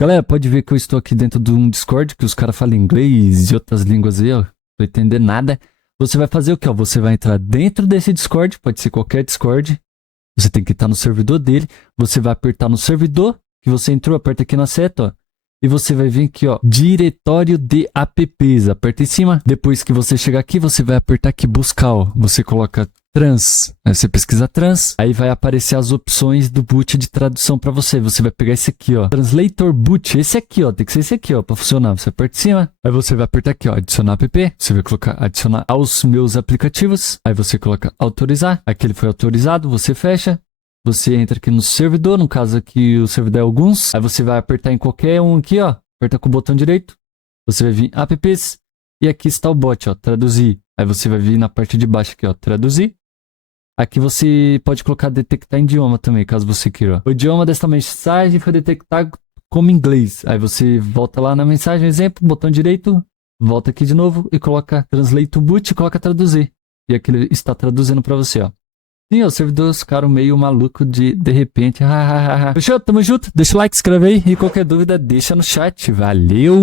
Galera, pode ver que eu estou aqui dentro de um Discord, que os caras falam inglês e outras línguas aí, ó. Não entender nada. Você vai fazer o que, ó? Você vai entrar dentro desse Discord, pode ser qualquer Discord. Você tem que estar no servidor dele. Você vai apertar no servidor que você entrou, aperta aqui na seta, ó. E você vai vir aqui, ó, diretório de apps. Aperta em cima. Depois que você chegar aqui, você vai apertar aqui buscar, ó. Você coloca trans. Aí você pesquisa trans. Aí vai aparecer as opções do boot de tradução pra você. Você vai pegar esse aqui, ó. Translator boot. Esse aqui, ó. Tem que ser esse aqui, ó, pra funcionar. Você aperta em cima. Aí você vai apertar aqui, ó, adicionar app. Você vai colocar adicionar aos meus aplicativos. Aí você coloca autorizar. Aqui ele foi autorizado. Você fecha. Você entra aqui no servidor, no caso aqui o servidor é alguns. Aí você vai apertar em qualquer um aqui, ó. Aperta com o botão direito. Você vai vir apps. E aqui está o bot, ó, traduzir. Aí você vai vir na parte de baixo aqui, ó, traduzir. Aqui você pode colocar detectar idioma também, caso você queira. O idioma desta mensagem foi detectado como inglês. Aí você volta lá na mensagem, exemplo, botão direito. Volta aqui de novo e coloca translate to boot e coloca traduzir. E aqui ele está traduzindo para você, ó. Sim, os servidores ficaram meio maluco de repente. Fechou? Tamo junto. Deixa o like, escreve aí. E qualquer dúvida, deixa no chat. Valeu!